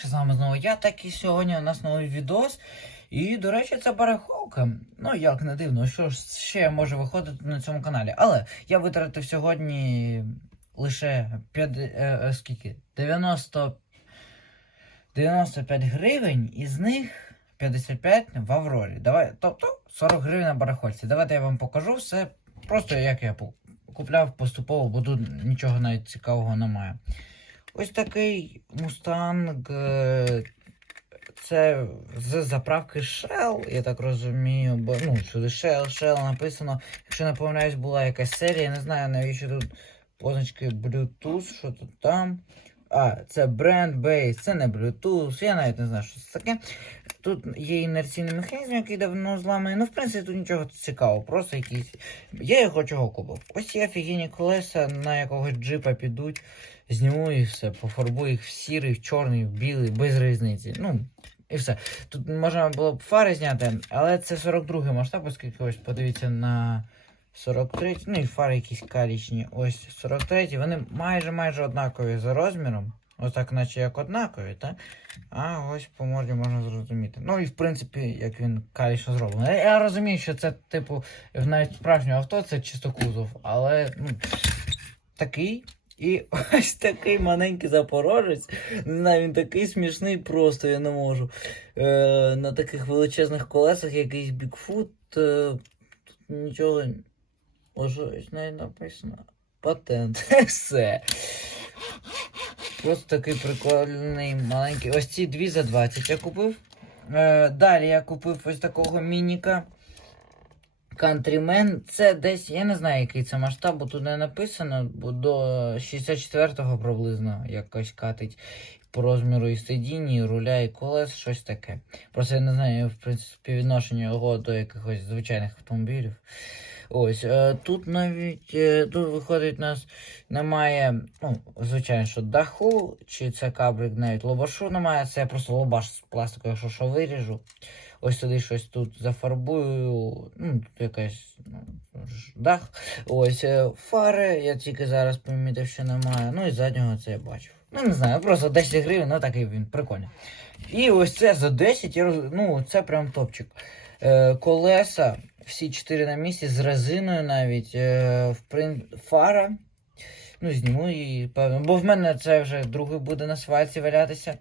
з вами знову я, так і сьогодні у нас новий відос. І, до речі, це барахолка. Ну, як не дивно, що ж ще може виходити на цьому каналі. Але я витратив сьогодні лише 5, е, е, скільки? 90, 95 гривень, із них 55 в Аврорі. Давай, тобто 40 гривень на барахольці. Давайте я вам покажу все. Просто як я купляв поступово, бо тут нічого навіть цікавого немає. Ось такий мустанг. е, Це з заправки Shell, я так розумію, бо ну, сюди Shell, Shell написано. Якщо не помиляюсь, була якась серія, я не знаю навіщо тут позначки Bluetooth, що тут там. А, це бренд Base, це не Bluetooth, я навіть не знаю, що це таке. Тут є інерційний механізм, який давно зламаний. Ну, в принципі, тут нічого цікавого, просто якийсь. Я його чого купив. Ось є офігенні колеса, на якогось джипа підуть, зніму і все, пофарбую їх в сірий, в чорний, в білий, без різниці. Ну, і все. Тут можна було б фари зняти, але це 42 масштаб, оскільки ось подивіться на 43, ну і фари якісь калічні. Ось 43, вони майже майже однакові за розміром. Ось так, наче як однакові, так? А ось по морді можна зрозуміти. Ну і в принципі, як він калічно зроблений. Я, я розумію, що це, типу, навіть справжнього авто це чисто кузов, але ну, такий. І ось такий маленький запорожець. Не знаю, він такий смішний, просто я не можу. Е, на таких величезних колесах якийсь бікфут. Е, тут нічого. Може, навіть написано. Патент. Все. Просто такий прикольний маленький. Ось ці дві за 20 я купив. Е, далі я купив ось такого мініка. Countryman. Це десь, я не знаю, який це масштаб, бо тут не написано, бо до 64-го приблизно якось катить по розміру і сидіння, і руля, і колес, щось таке. Просто я не знаю, в принципі, співвідношення його до якихось звичайних автомобілів. Ось, е, тут навіть е, тут виходить, у нас немає, ну, звичайно, що даху, чи це кабрик, навіть лобашу немає, це просто лобаш з пластику, якщо що виріжу. Ось туди щось тут зафарбую, ну, тут якась ну, дах. Ось е, фари, я тільки зараз помітив, що немає. Ну і заднього це я бачив. Ну, не знаю, просто 10 гривень, ну такий він прикольний. І ось це за 10, я роз... ну це прям топчик. Е, колеса, всі 4 на місці, з резиною навіть. Е. Фара. Ну, зніму її, певно. Бо в мене це вже другий буде на свальці валятися.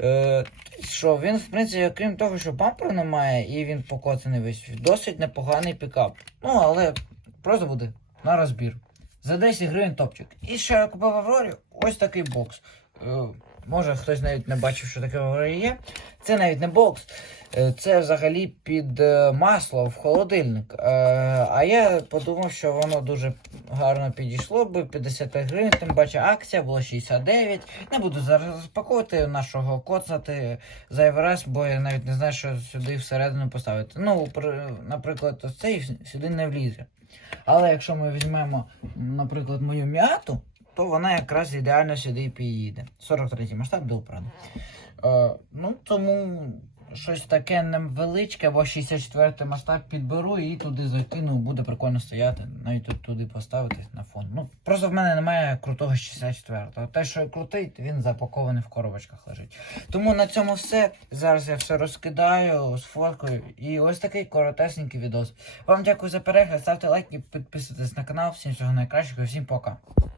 Е, що він, в принципі, крім того, що бампера немає і він покоцаний весь, досить непоганий пікап. Ну, але просто буде на розбір. За 10 гривень топчик. І ще я купив Аврорі ось такий бокс. Може хтось навіть не бачив, що таке є. Це навіть не бокс. Е, Це взагалі під е, масло в холодильник. Е, А я подумав, що воно дуже гарно підійшло би 55 гривень, тим паче акція була 69. Не буду зараз розпаковувати нашого коцати зайвий раз, бо я навіть не знаю, що сюди всередину поставити. Ну, наприклад, ось цей сюди не влізе. Але якщо ми візьмемо, наприклад, мою м'яту, то вона якраз ідеально сюди підійде. 43-й масштаб правда. Е, ну, тому щось таке невеличке, або 64-й масштаб підберу і туди закину, буде прикольно стояти. Навіть тут туди поставити на фон. Ну, просто в мене немає крутого 64-го. Те, що крутий, він запакований в коробочках лежить. Тому на цьому все. Зараз я все розкидаю, сфоткаю. І ось такий коротесенький відос. Вам дякую за перегляд, ставте лайки, підписуйтесь на канал. Всім всього найкращого, всім пока.